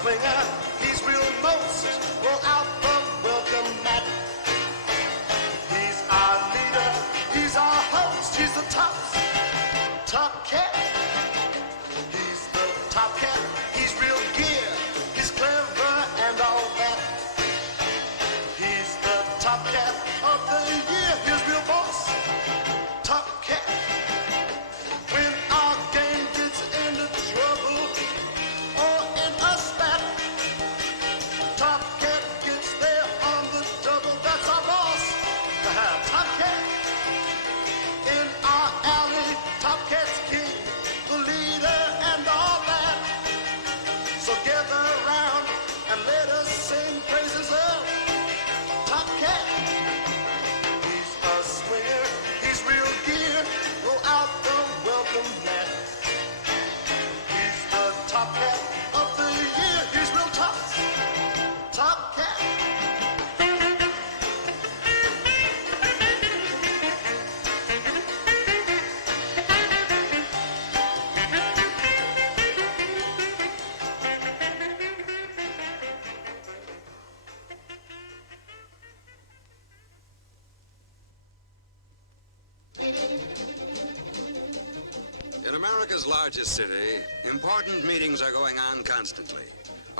swinger, he's real most, roll out the welcome mat. He's our leader, he's our host, he's the top cat. He's the top cat, he's real gear, he's clever and all that. He's the top cat of the year, he's real boss, top cat. When our game gets into trouble or in a spat, top cat gets there on the double, that's our boss, top cat. In our alley, top cat's king, the leader and all that. So gather around and let us sing praises of top cat. He's a swinger, he's real gear, roll out the welcome mat. He's the top cat of the year, he's real top cat. In America's largest city, important meetings are going on constantly.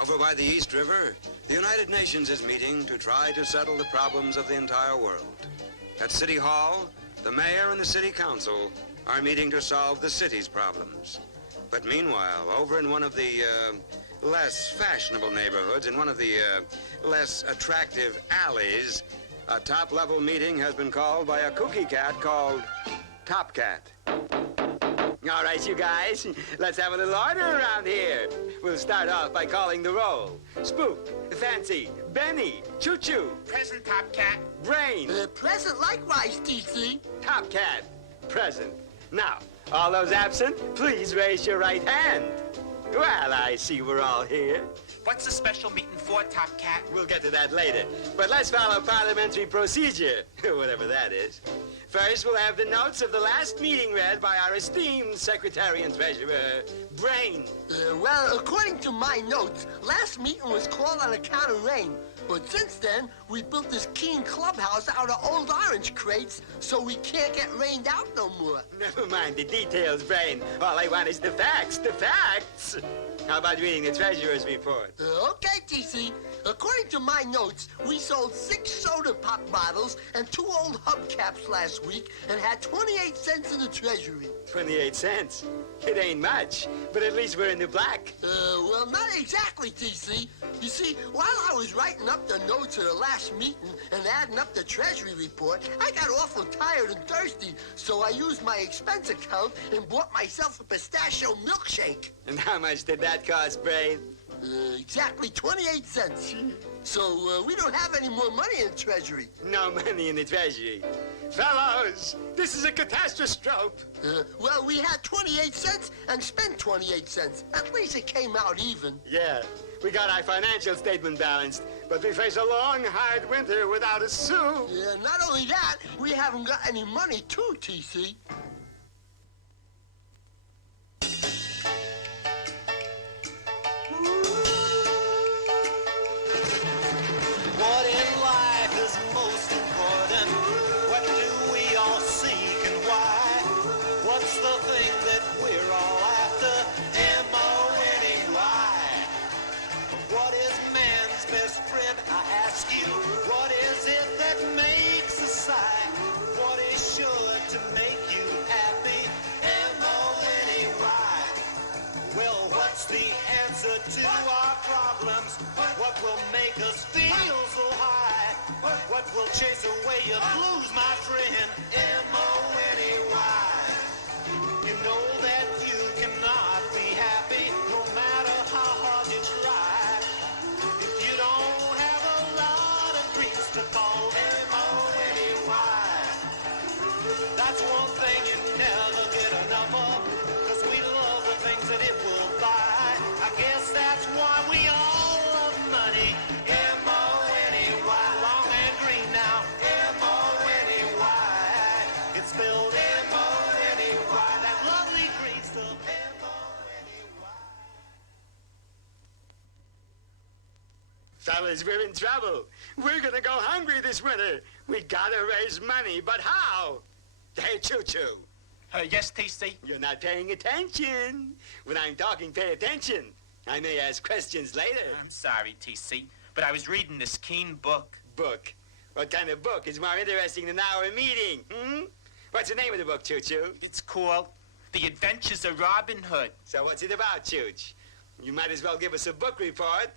Over by the East River, the United Nations is meeting to try to settle the problems of the entire world. At City Hall, the mayor and the city council are meeting to solve the city's problems. But meanwhile, over in one of the less fashionable neighborhoods, in one of the less attractive alleys, a top-level meeting has been called by a kooky cat called Top Cat. All right, you guys, let's have a little order around here. We'll start off by calling the roll. Spook, Fancy, Benny, Choo-Choo. Present, Top Cat. Brain. Present likewise, TC. Top Cat, present. Now, all those absent, please raise your right hand. Well, I see we're all here. What's the special meeting for, Top Cat? We'll get to that later. But let's follow parliamentary procedure, whatever that is. First, we'll have the notes of the last meeting read by our esteemed Secretary and Treasurer, Brain. Well, according to my notes, last meeting was called on account of rain. But since then, we built this keen clubhouse out of old orange crates, so we can't get rained out no more. Never mind the details, Brain. All I want is the facts, the facts. How about reading the Treasurer's report? Okay, TC. According to my notes, we sold 6 soda pop bottles and 2 old hubcaps last week and had 28 cents in the treasury. 28 cents? It ain't much, but at least we're in the black. Well, not exactly, TC. You see, while I was writing up the notes of the last meeting and adding up the treasury report, I got awful tired and thirsty, so I used my expense account and bought myself a pistachio milkshake. And how much did that cost, Brain? Exactly 28 cents. So we don't have any more money in the treasury. No money in the treasury. Fellows, this is a catastrophe. Well, we had 28 cents and spent 28 cents. At least it came out even. Yeah, we got our financial statement balanced, but we face a long, hard winter without a sou. Yeah, not only that, we haven't got any money too, TC. What in life is most important? What do we all seek and why? What's the thing that we're all after? M-O-N-E-Y. What is man's best friend? I ask you. What is it that makes us sigh? What is sure to make you happy? M-O-N-E-Y. Well, what's the answer to our problems? What will make us feel so high? What will chase away your blues, my friend? M-O-N-E-Y. You know that you cannot be happy no matter how hard you try. If you don't have a lot of dreams to call M-O-N-E-Y. That's one thing you never get enough of, 'cause we love the things that it will buy. I guess that's why we all love money. M-O-N-E-Y, long and green now. M-O-N-E-Y. It's Fellas, we're in trouble. We're gonna go hungry this winter. We gotta raise money, but how? Hey, Choo-Choo. Yes, TC? You're not paying attention. When I'm talking, pay attention. I may ask questions later. I'm sorry, TC, but I was reading this keen book. Book? What kind of book is more interesting than our meeting, What's the name of the book, Choo-Choo? It's called The Adventures of Robin Hood. So what's it about, Chooch? You might as well give us a book report.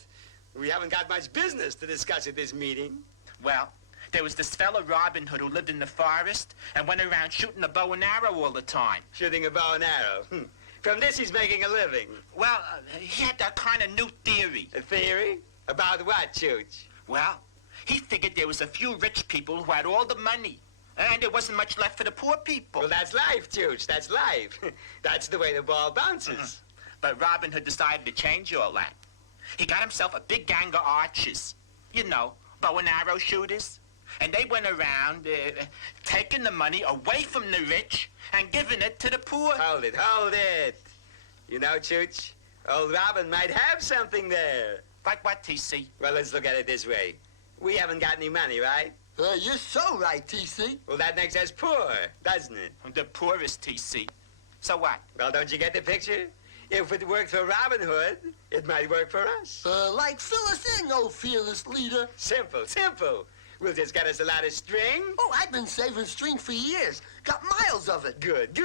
We haven't got much business to discuss at this meeting. Well, there was this fellow Robin Hood who lived in the forest and went around shooting a bow and arrow all the time. Shooting a bow and arrow. From this, he's making a living. Well, he had that kind of new theory. A theory? About what, Chooch? Well, he figured there was a few rich people who had all the money, and there wasn't much left for the poor people. Well, that's life, Chooch. That's life. That's the way the ball bounces. But Robin Hood decided to change all that. He got himself a big gang of archers. You know, bow and arrow shooters. And they went around taking the money away from the rich and giving it to the poor. Hold it. You know, Chooch, old Robin might have something there. Like what, TC? Well, let's look at it this way. We haven't got any money, right? You're so right, TC. Well, that makes us poor, doesn't it? The poorest, TC. So what? Well, don't you get the picture? If it worked for Robin Hood, it might work for us. Like fill us in, oh fearless leader. Simple. We'll just get us a lot of string. Oh, I've been saving string for years. Got miles of it. Good.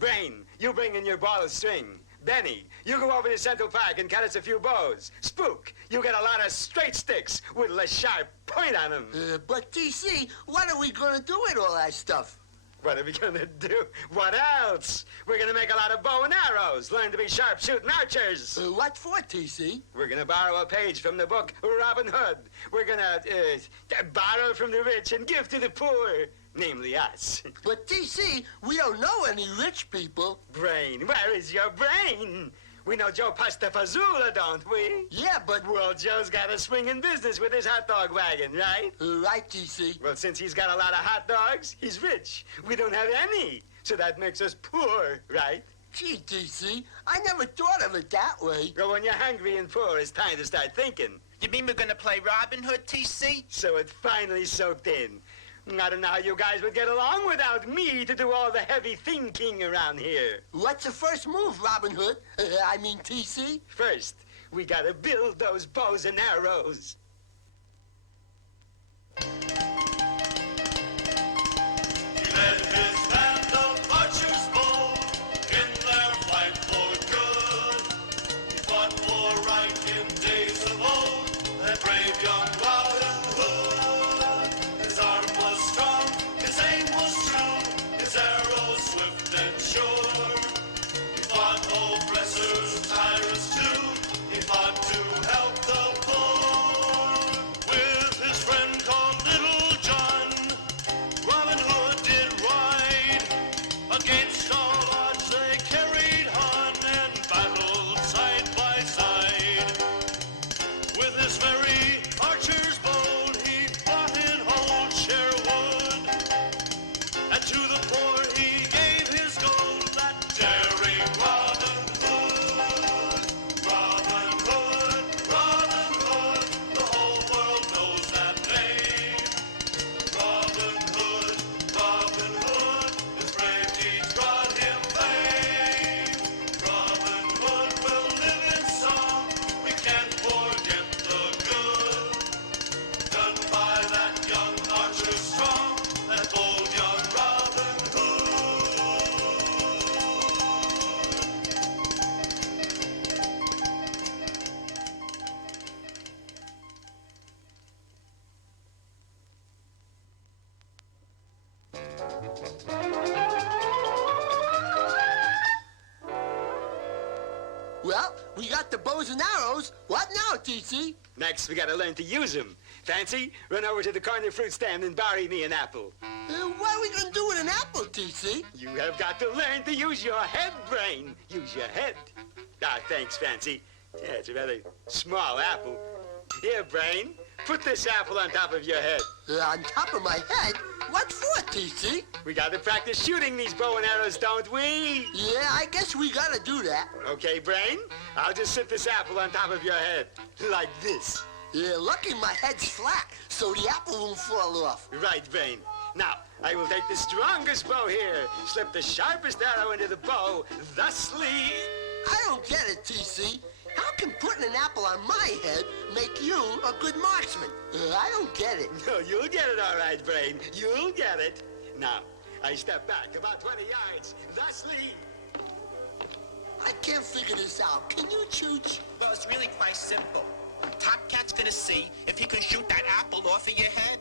Brain, you bring in your ball of string. Benny, you go over to Central Park and cut us a few bows. Spook, you get a lot of straight sticks with a sharp point on them. But TC, what are we gonna do with all that stuff? What are we gonna do? What else? We're gonna make a lot of bow and arrows, learn to be sharpshooting archers. What for, TC? We're gonna borrow a page from the book Robin Hood. We're gonna borrow from the rich and give to the poor, namely us. But TC, we don't know any rich people. Brain, where is your brain? We know Joe Pastafazula, don't we? Yeah, but... Well, Joe's got a swinging business with his hot dog wagon, right? Right, TC. Well, since he's got a lot of hot dogs, he's rich. We don't have any, so that makes us poor, right? Gee, TC, I never thought of it that way. Well, when you're hungry and poor, it's time to start thinking. You mean we're gonna play Robin Hood, TC? So it finally soaked in. I don't know how you guys would get along without me to do all the heavy thinking around here. What's the first move, Robin Hood? I mean, TC? First, we gotta build those bows and arrows. He led his band of archers bold in their fight for good. He fought for right in days of old, that brave young Robin Hood. His arm was strong, his aim was true, his arrow swift and sure. He fought oppressors, tyrants too. He fought to help the poor. With his friend called Little John, Robin Hood did ride. Against all odds they carried on and battled side by side. With his merry archer's bow he fought in old Sherwood, and to the poor he gave his gold, that daring Robin Hood. Robin Hood, Robin Hood, the whole world knows that name. Robin Hood, his brave deeds brought him fame. Robin Hood will live in song, we can't forget the good done by that young archer strong, that old young Robin Hood. Well, we got the bows and arrows. What now, TC? Next, we gotta learn to use them. Fancy? Run over to the corner fruit stand and borrow me an apple. What are we gonna do with an apple, TC? You have got to learn to use your head, Brain. Use your head. Ah, thanks, Fancy. Yeah, it's a rather small apple. Here, Brain, put this apple on top of your head. On top of my head? What for, TC? We gotta practice shooting these bow and arrows, don't we? Yeah, I guess we gotta do that. Okay, Brain, I'll just sit this apple on top of your head. Like this. Yeah, lucky my head's flat, so the apple won't fall off. Right, Brain. Now, I will take the strongest bow here, slip the sharpest arrow into the bow, thusly... I don't get it, TC. How can putting an apple on my head make you a good marksman? I don't get it. No, you'll get it all right, Brain. You'll get it. Now, I step back about 20 yards, thusly... I can't figure this out. Can you, Chooch? Well, it's really quite simple. Top Cat's gonna see if he can shoot that apple off of your head.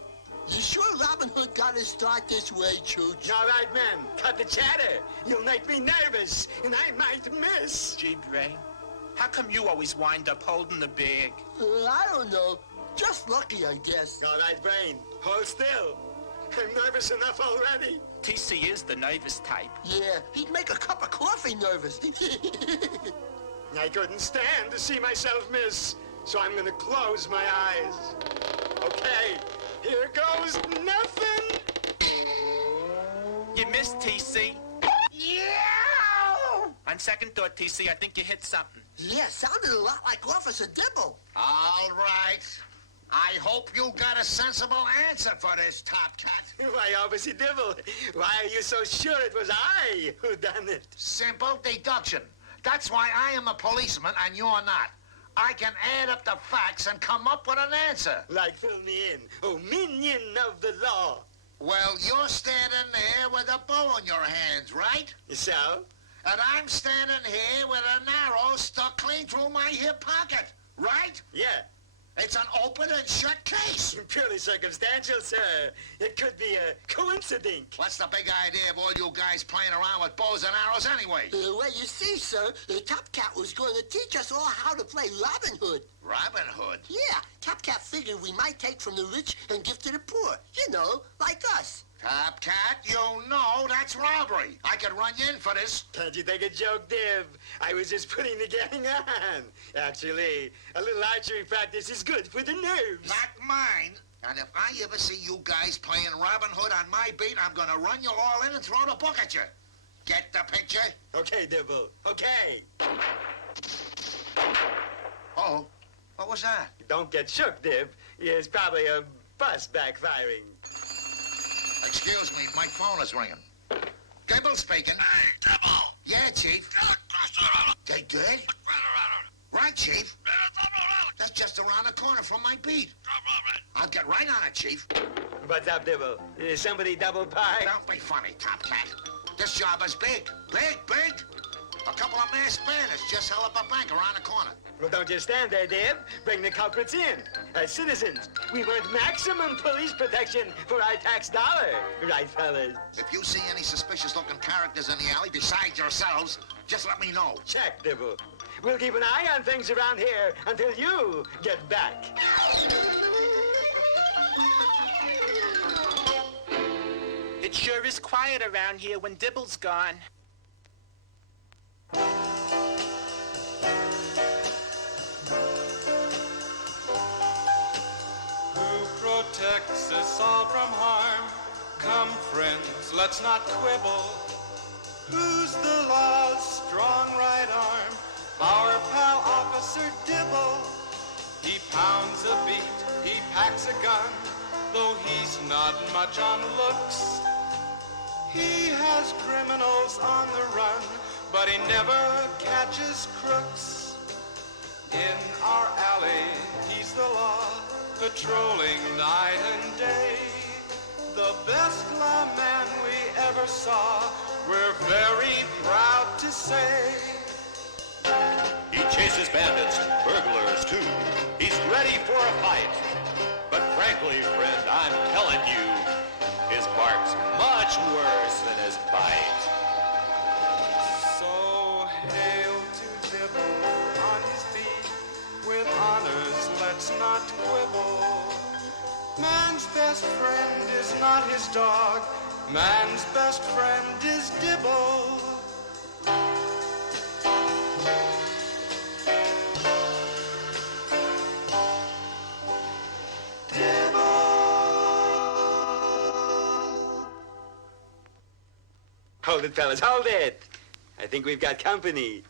You sure Robin Hood got to start this way, Chooch? All right, man. Cut the chatter. You'll make me nervous, and I might miss. Gee, Brain, how come you always wind up holding the bag? I don't know. Just lucky, I guess. All right, Brain. Hold still. I'm nervous enough already. TC is the nervous type. Yeah, he'd make a cup of coffee nervous. I couldn't stand to see myself miss, so I'm gonna close my eyes. Okay, here goes nothing. You missed, TC. Yeah! On second thought, TC, I think you hit something. Yeah, sounded a lot like Officer Dibble. All right. I hope you got a sensible answer for this, Top Cat. Why, Officer Dibble, why are you so sure it was I who done it? Simple deduction. That's why I am a policeman and you're not. I can add up the facts and come up with an answer. Like, fill me in, oh minion of the law. Well, you're standing there with a bow in your hands, right? So? And I'm standing here with an arrow stuck clean through my hip pocket, right? Yeah. It's an open and shut case. Purely circumstantial, sir. It could be a coincidence. What's the big idea of all you guys playing around with bows and arrows anyway? Well, you see, sir, the Top Cat was going to teach us all how to play Robin Hood. Robin Hood? Yeah, Top Cat figured we might take from the rich and give to the poor. You know, like us. Top Cat, you know that's robbery. I could run you in for this. Can't you take a joke, Div? I was just putting the gang on. Actually, a little archery practice is good for the nerves. Not mine. And if I ever see you guys playing Robin Hood on my beat, I'm gonna run you all in and throw the book at you. Get the picture? Okay, Dibble. Okay. Oh, what was that? Don't get shook, Div. It's probably a bus backfiring. Excuse me, my phone is ringing. Dibble speaking. Hey, Dibble! Yeah, Chief. They did? Right, Chief. That's just around the corner from my beat. I'll get right on it, Chief. What's up, Dibble? Is somebody double parked? Don't be funny, Top Cat. This job is big. Big. A couple of masked bandits just held up a bank around the corner. Well, don't just stand there, Dib. Bring the culprits in. As citizens, we want maximum police protection for our tax dollar. Right, fellas? If you see any suspicious-looking characters in the alley besides yourselves, just let me know. Check, Dibble. We'll keep an eye on things around here until you get back. It sure is quiet around here when Dibble's gone. Protects us all from harm. Come, friends, let's not quibble. Who's the law's strong right arm? Our pal Officer Dibble. He pounds a beat, he packs a gun, though he's not much on looks. He has criminals on the run, but he never catches crooks. In our alley, he's the law, patrolling night and day. The best lawman we ever saw, we're very proud to say. He chases bandits, burglars too. He's ready for a fight. But frankly, friend, I'm telling you, his bark's much worse than his bite. So hail to Dibble on his feet. With honors, let's not quibble. Man's best friend is not his dog. Man's best friend is Dibble. Hold it, fellas, hold it. I think we've got company.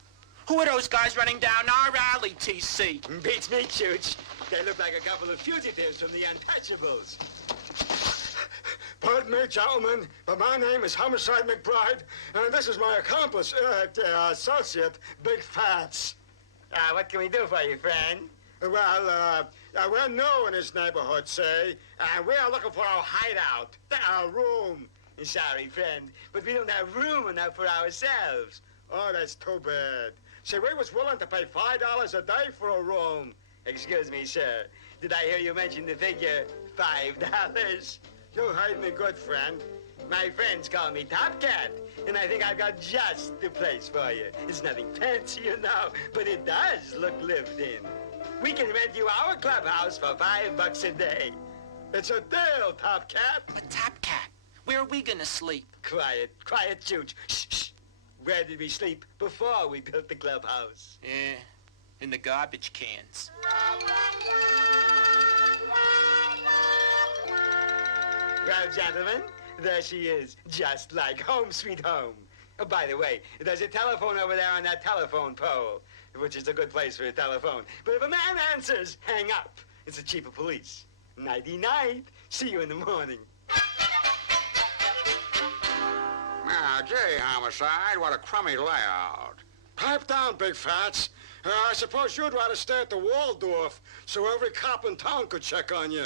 Who are those guys running down our alley, TC? Beats me, Chooch. They look like a couple of fugitives from the Untouchables. Pardon me, gentlemen, but my name is Homicide McBride, and this is my accomplice, associate, Big Fats. What can we do for you, friend? Well, we're new in this neighborhood, see, and we are looking for our hideout, our room. Sorry, friend, but we don't have room enough for ourselves. Oh, that's too bad. See, we was willing to pay $5 a day for a room. Excuse me, sir. Did I hear you mention the figure $5? You heard me good, friend. My friends call me Top Cat, and I think I've got just the place for you. It's nothing fancy, you know, but it does look lived in. We can rent you our clubhouse for $5 a day. It's a deal, Top Cat. But Top Cat, where are we gonna sleep? Quiet, Chooch. Shh, shh. Where did we sleep before we built the clubhouse? In the garbage cans. Well, gentlemen, there she is, just like home sweet home. Oh, by the way, there's a telephone over there on that telephone pole, which is a good place for a telephone. But if a man answers, hang up. It's the chief of police. Nighty-night. See you in the morning. Now, gee, Homicide, what a crummy layout. Pipe down, Big Fats. I suppose you'd rather stay at the Waldorf so every cop in town could check on you.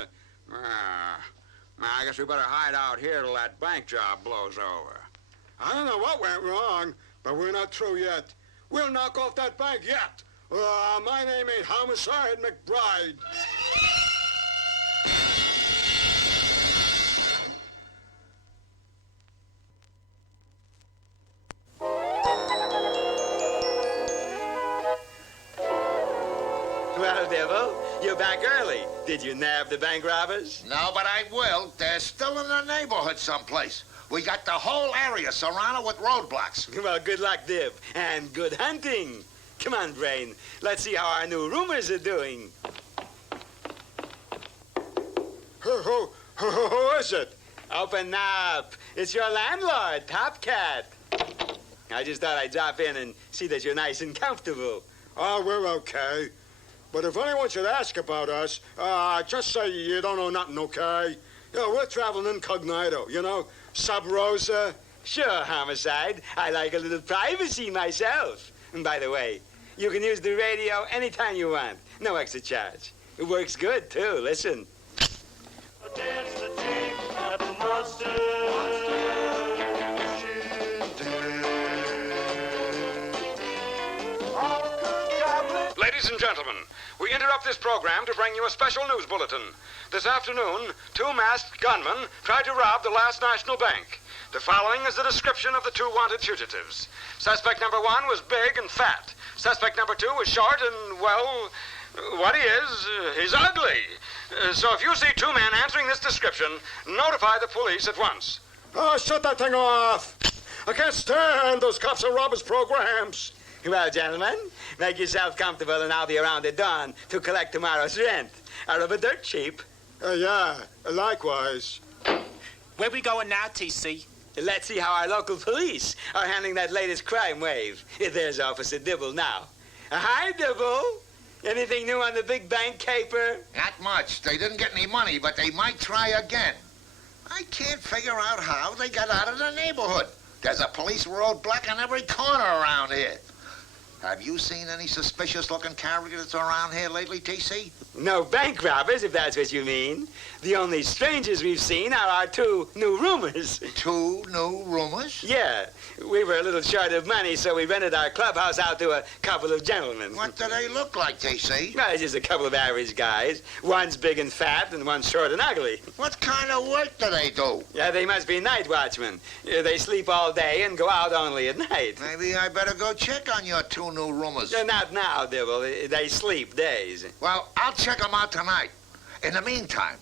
I guess we better hide out here till that bank job blows over. I don't know what went wrong, but we're not through yet. We'll knock off that bank yet. My name ain't Homicide McBride. Well, Dibble, you're back early. Did you nab the bank robbers? No, but I will. They're still in the neighborhood someplace. We got the whole area surrounded with roadblocks. Well, good luck, Dib, and good hunting. Come on, Brain. Let's see how our new roomers are doing. Who is it? Open up. It's your landlord, Top Cat. I just thought I'd drop in and see that you're nice and comfortable. Oh, we're okay. But if anyone should ask about us, just say you don't know nothing, okay? You know, we're traveling incognito, you know? Sub Rosa. Sure, Homicide. I like a little privacy myself. And by the way, you can use the radio anytime you want. No extra charge. It works good, too. Listen. Against the team at the monster. Ladies and gentlemen, we interrupt this program to bring you a special news bulletin. This afternoon, two masked gunmen tried to rob the Last National Bank. The following is the description of the two wanted fugitives. Suspect number one was big and fat. Suspect number two was short and, well, what he is, he's ugly. So if you see two men answering this description, notify the police at once. Oh, shut that thing off. I can't stand those cops and robbers programs. Well, gentlemen, make yourself comfortable and I'll be around at dawn to collect tomorrow's rent. Out of a dirt cheap. Yeah, likewise. Where we going now, TC? Let's see how our local police are handling that latest crime wave. There's Officer Dibble now. Hi, Dibble. Anything new on the big bank caper? Not much. They didn't get any money, but they might try again. I can't figure out how they got out of the neighborhood. There's a police roadblock on every corner around here. Have you seen any suspicious-looking characters around here lately, TC? No bank robbers, if that's what you mean. The only strangers we've seen are our two new roomers. Two new roomers? Yeah. We were a little short of money, so we rented our clubhouse out to a couple of gentlemen. What do they look like, TC? Well, just a couple of average guys. One's big and fat, and one's short and ugly. What kind of work do they do? Yeah, they must be night watchmen. They sleep all day and go out only at night. Maybe I better go check on your two new roomers. Not now, Dibble. They sleep days. Well, I'll check them out tonight. In the meantime,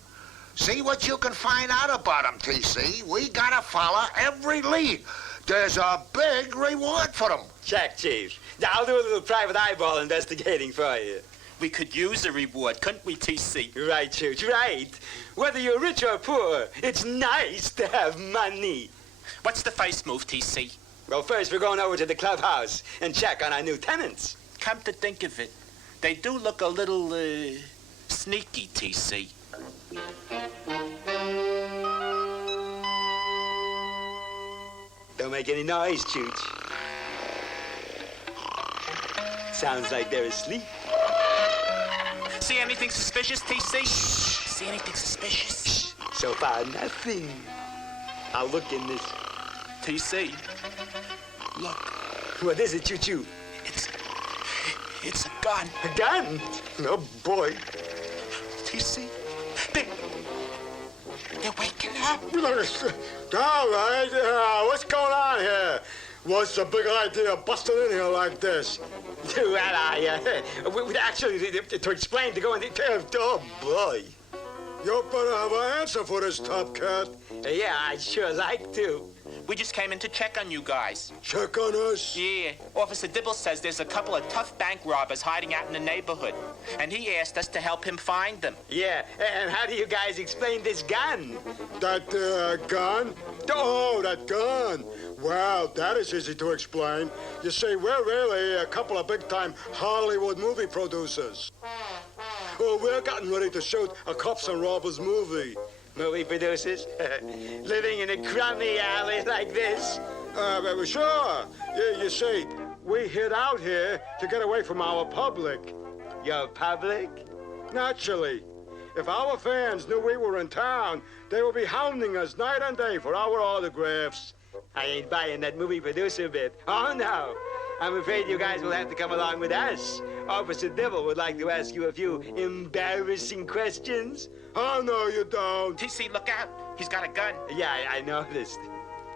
see what you can find out about them, TC. We gotta follow every lead. There's a big reward for them. Check, Chief. I'll do a little private eyeball investigating for you. We could use a reward, couldn't we, TC? Right, Chooch, right. Whether you're rich or poor, it's nice to have money. What's the first move, TC? Well, first we're going over to the clubhouse and check on our new tenants. Come to think of it, they do look a little, sneaky, TC. Don't make any noise, Chooch. Sounds like they're asleep. See anything suspicious, TC? See anything suspicious? So far, nothing. I'll look in this. TC, look. What is it, Choo-Choo? It's a gun. A gun? Oh, boy. TC, they're waking up. All right, what's going on here? What's the big idea of busting in here like this? Well, actually, to explain, to go in the... Oh, boy. You better have an answer for this, Top Cat. Yeah, I'd sure like to. We just came in to check on you guys. Check on us? Yeah. Officer Dibble says there's a couple of tough bank robbers hiding out in the neighborhood, and he asked us to help him find them. Yeah, and how do you guys explain this gun? That gun? Oh, that gun. Well, that is easy to explain. You see, we're really a couple of big-time Hollywood movie producers. Oh, we're getting ready to shoot a cops and robbers movie. Movie producers? Living in a crummy alley like this? Sure. You see, we hid out here to get away from our public. Your public? Naturally. If our fans knew we were in town, they would be hounding us night and day for our autographs. I ain't buying that movie producer bit. Oh, no. I'm afraid you guys will have to come along with us. Officer Dibble would like to ask you a few embarrassing questions. Oh, no, you don't. TC, look out. He's got a gun. Yeah, I noticed.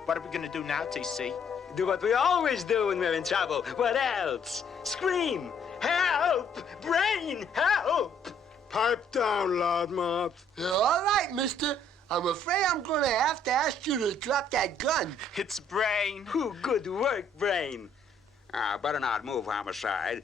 What are we gonna do now, TC? Do what we always do when we're in trouble. What else? Scream! Help! Brain! Help! Pipe down, loudmouth. All right, mister. I'm afraid I'm gonna have to ask you to drop that gun. It's Brain. Good work, Brain. Better not move, Homicide.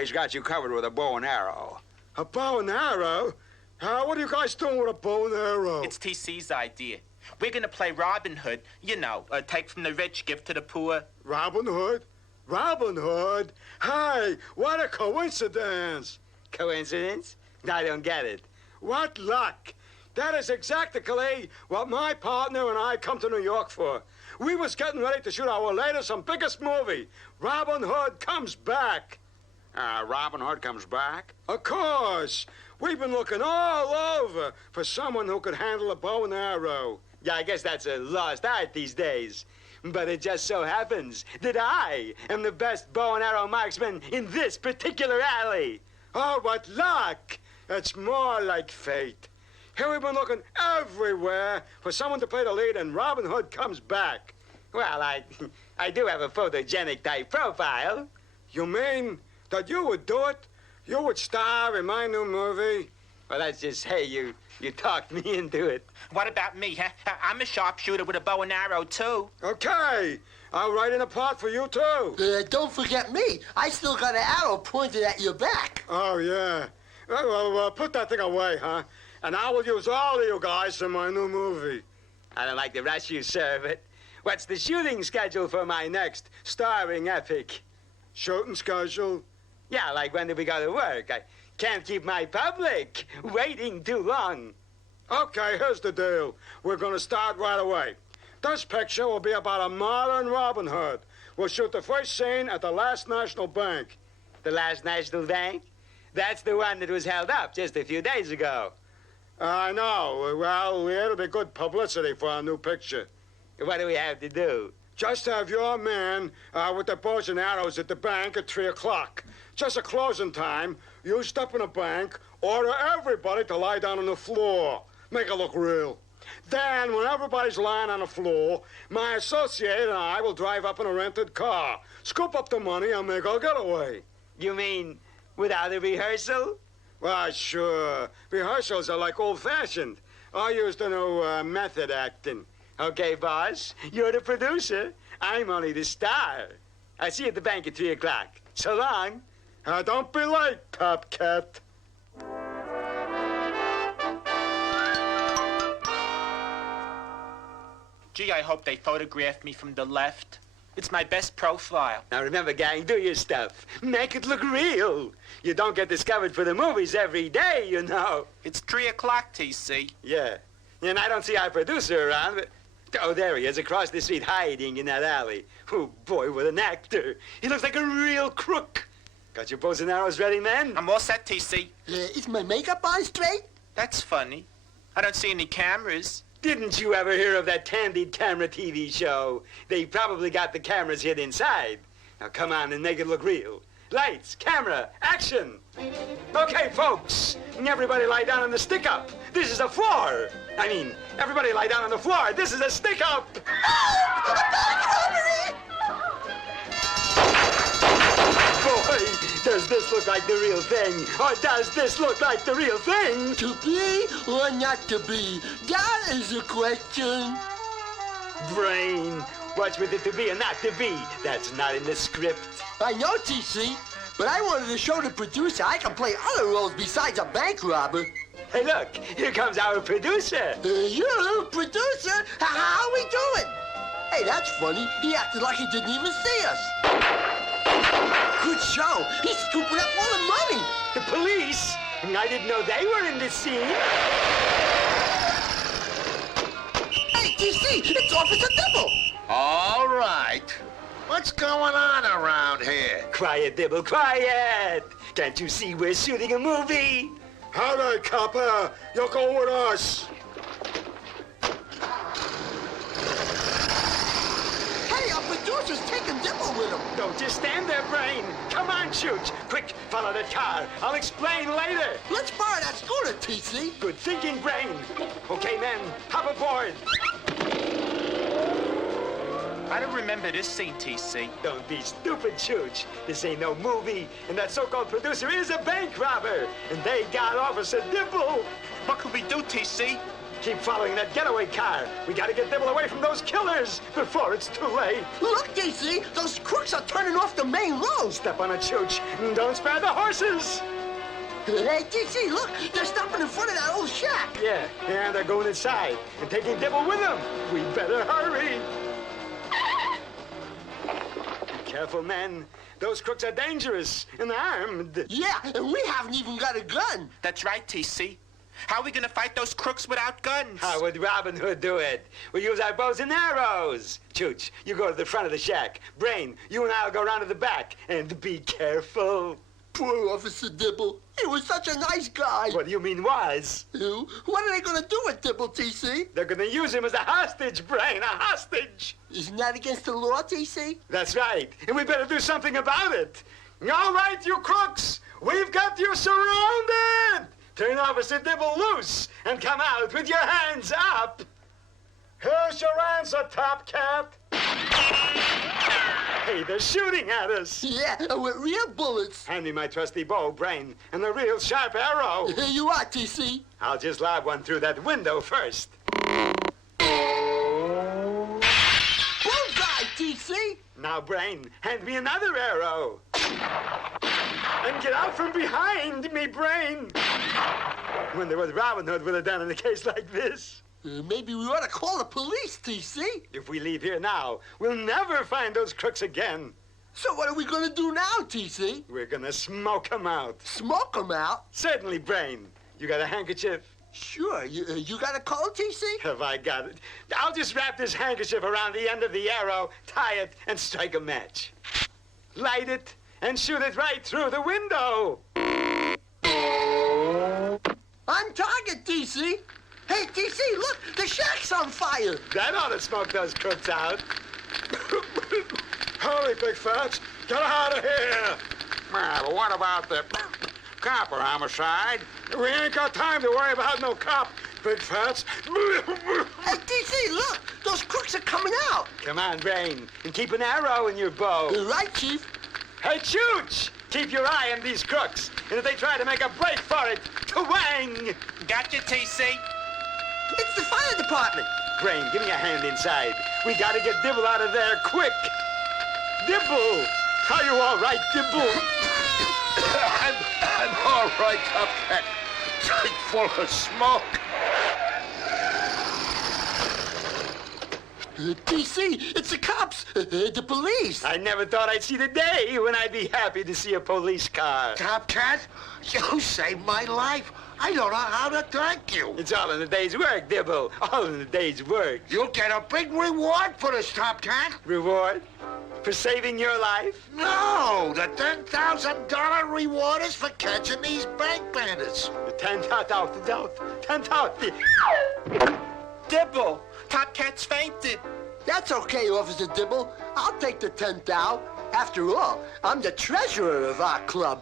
He's got you covered with a bow and arrow. A bow and arrow? What are you guys doing with a bow and arrow? It's TC's idea. We're gonna play Robin Hood. You know, take from the rich, give to the poor. Robin Hood? Robin Hood? Hey, what a coincidence. Coincidence? I don't get it. What luck. That is exactly what my partner and I come to New York for. We was getting ready to shoot our latest and biggest movie, Robin Hood Comes Back. Robin Hood Comes Back? Of course. We've been looking all over for someone who could handle a bow and arrow. Yeah, I guess that's a lost art these days. But it just so happens that I am the best bow and arrow marksman in this particular alley. Oh, what luck! It's more like fate. Here we've been looking everywhere for someone to play the lead in Robin Hood Comes Back. Well, I do have a photogenic type profile. You mean that you would do it? You would star in my new movie? Well, that's just, hey, you talked me into it. What about me, huh? I'm a sharpshooter with a bow and arrow, too. Okay. I'll write in a part for you, too. Don't forget me. I still got an arrow pointed at your back. Oh, yeah. Well, put that thing away, huh? And I will use all of you guys in my new movie. I don't like to rush you, sir, but what's the shooting schedule for my next starring epic? Shooting schedule? Yeah, like when do we go to work? I can't keep my public waiting too long. Okay, here's the deal. We're going to start right away. This picture will be about a modern Robin Hood. We'll shoot the first scene at the Last National Bank. The Last National Bank? That's the one that was held up just a few days ago. I know. Well, it'll be good publicity for our new picture. What do we have to do? Just have your man with the bows and arrows at the bank at 3 o'clock. Just a closing time. You step in the bank, order everybody to lie down on the floor. Make it look real. Then, when everybody's lying on the floor, my associate and I will drive up in a rented car, scoop up the money, and make our getaway. You mean without a rehearsal? Why, sure. Rehearsals are like old-fashioned. I used to know method acting. Okay, boss. You're the producer. I'm only the star. I'll see you at the bank at 3 o'clock. So long. Don't be late, Top Cat. Gee, I hope they photographed me from the left. It's my best profile. Now remember, gang, do your stuff. Make it look real. You don't get discovered for the movies every day, you know. It's 3 o'clock, TC. Yeah. And I don't see our producer around, but... Oh, there he is, across the street, hiding in that alley. Oh, boy, what an actor. He looks like a real crook. Got your bows and arrows ready, men? I'm all set, TC. Is my makeup on straight? That's funny. I don't see any cameras. Didn't you ever hear of that Candid Camera TV show? They probably got the cameras hid inside. Now come on and make it look real. Lights, camera, action! Okay, folks, everybody lie down on the stick-up. This is a floor. I mean, everybody lie down on the floor. This is a stick-up. Boy, does this look like the real thing? Or does this look like the real thing? To be or not to be? That is a question. Brain, what's with it to be and not to be? That's not in the script. I know, TC, but I wanted to show the producer I can play other roles besides a bank robber. Hey, look, here comes our producer. You, producer? How we doing? Hey, that's funny. He acted like he didn't even see us. Good show. He's scooping up all the money. The police? I didn't know they were in the scene. Hey, TC, it's Officer Dibble. All right. What's going on around here? Quiet, Dibble, quiet. Can't you see we're shooting a movie? Howdy, copper. You go with us. Hey, our producer's taking Dibble with him. Don't just stand there, Brain. Come on, shoot. Quick, follow the car. I'll explain later. Let's borrow that scooter, TC. Good thinking, Brain. Okay, men, hop aboard. I don't remember this scene, TC. Don't be stupid, Chooch. This ain't no movie, and that so-called producer is a bank robber. And they got Officer Dibble. What could we do, TC? Keep following that getaway car. We gotta get Dibble away from those killers before it's too late. Look, TC, those crooks are turning off the main road. Step on it, Chooch. Don't spare the horses. Hey, TC, look, they're stopping in front of that old shack. Yeah, and they're going inside and taking Dibble with them. We better hurry. Be careful, men. Those crooks are dangerous and armed. Yeah, and we haven't even got a gun. That's right, TC. How are we gonna fight those crooks without guns? How would Robin Hood do it? We use our bows and arrows. Chooch, you go to the front of the shack. Brain, you and I'll go around to the back. And be careful. Poor Officer Dibble. He was such a nice guy. What do you mean was? What are they gonna do with Dibble, TC? They're gonna use him as a hostage, Brain, a hostage. Isn't that against the law, TC? That's right, and we better do something about it. All right, you crooks, we've got you surrounded. Turn Officer Dibble loose and come out with your hands up. Here's your answer, Top Cat. Hey, they're shooting at us. Yeah, with real bullets. Hand me my trusty bow, Brain, and the real sharp arrow. Here you are, TC. I'll just lob one through that window first. Bullseye, TC. Now, Brain, hand me another arrow. And get out from behind me, Brain. Wonder what Robin Hood would have done in a case like this. Maybe we ought to call the police, TC. If we leave here now, we'll never find those crooks again. So what are we gonna do now, TC? We're gonna smoke them out. Smoke them out? Certainly, Brain. You got a handkerchief? Sure. You got a code, TC? Have I got it? I'll just wrap this handkerchief around the end of the arrow, tie it, and strike a match. Light it, and shoot it right through the window. On target, TC. Hey, TC, look, the shack's on fire. That ought to smoke those crooks out. Hurry, big fats. Get out of here. But what about the copper homicide? We ain't got time to worry about no cop, big fats. Hey, TC, look, those crooks are coming out. Come on, Brain, and keep an arrow in your bow. Right, Chief. Hey, Chooch! Keep your eye on these crooks, and if they try to make a break for it, twang! Gotcha, TC. It's the fire department. Brain, give me a hand inside. We gotta get Dibble out of there quick. Dibble! Are you all right, Dibble? I'm all right, Top Cat. Tank full of smoke. DC, it's the cops, the police. I never thought I'd see the day when I'd be happy to see a police car. Top Cat, you saved my life. I don't know how to thank you. It's all in the day's work, Dibble. All in the day's work. You'll get a big reward for this, Top Cat. Reward? For saving your life? No, the $10,000 reward is for catching these bank bandits. The 10,000. Dibble, Top Cat's fainted. That's okay, Officer Dibble. I'll take the 10,000. After all, I'm the treasurer of our club.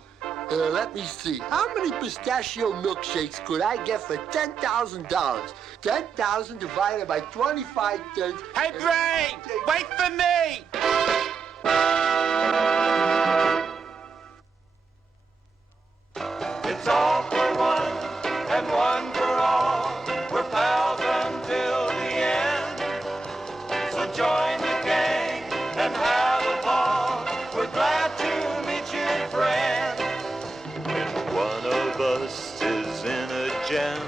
Let me see. How many pistachio milkshakes could I get for $10,000? 10,000 divided by 25 cents. Hey, Brain, wait for me. It's all for one and one for all. We're pals until the end. So join the gang and have a ball. We're glad to meet your friend. When one of us is in a jam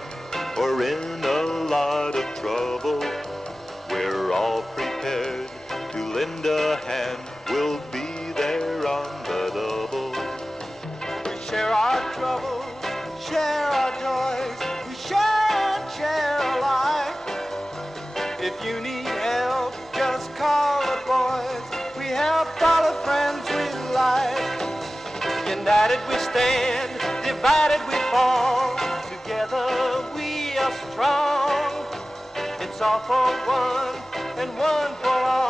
or in a lot of trouble, we're all prepared to lend a hand. We'll be there on the double. We share our troubles, share our joys. We share and share alike. If you need help, just call the boys. We help all the friends we like. United we stand, divided we fall. Together we are strong. It's all for one and one for all.